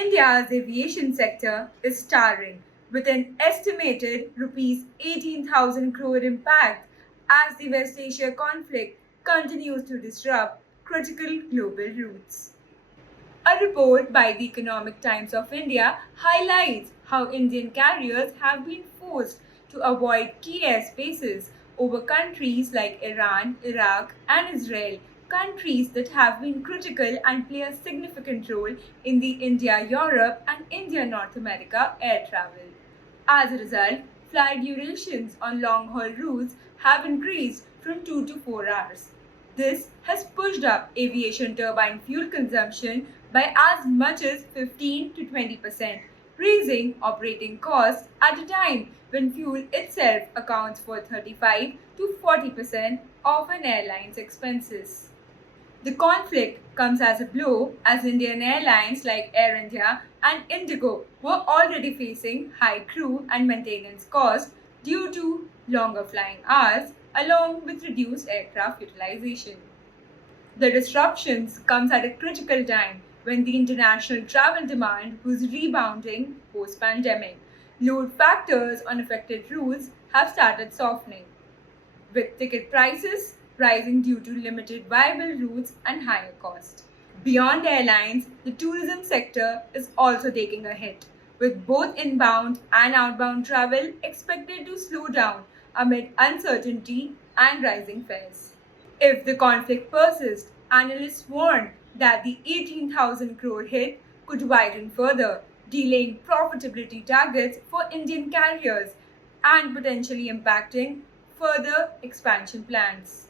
India's aviation sector is starring with an estimated rupees 18,000 crore impact as the West Asia conflict continues to disrupt critical global routes. A report by the Economic Times of India highlights how Indian carriers have been forced to avoid key airspaces over countries like Iran, Iraq, and Israel, countries that have been critical and play a significant role in the India Europe and India North America air travel. As a result, flight durations on long haul routes have increased from 2 to 4 hours. This has pushed up aviation turbine fuel consumption by as much as 15 to 20%, raising operating costs at a time when fuel itself accounts for 35 to 40% of an airline's expenses. The conflict comes as a blow as Indian airlines like Air India and Indigo were already facing high crew and maintenance costs due to longer flying hours along with reduced aircraft utilization. The disruptions comes at a critical time when the international travel demand was rebounding post-pandemic. Load factors on affected routes have started softening, with ticket prices rising due to limited viable routes and higher cost. Beyond airlines, the tourism sector is also taking a hit, with both inbound and outbound travel expected to slow down amid uncertainty and rising fares. If the conflict persists, analysts warn that the 18,000 crore hit could widen further, delaying profitability targets for Indian carriers and potentially impacting further expansion plans.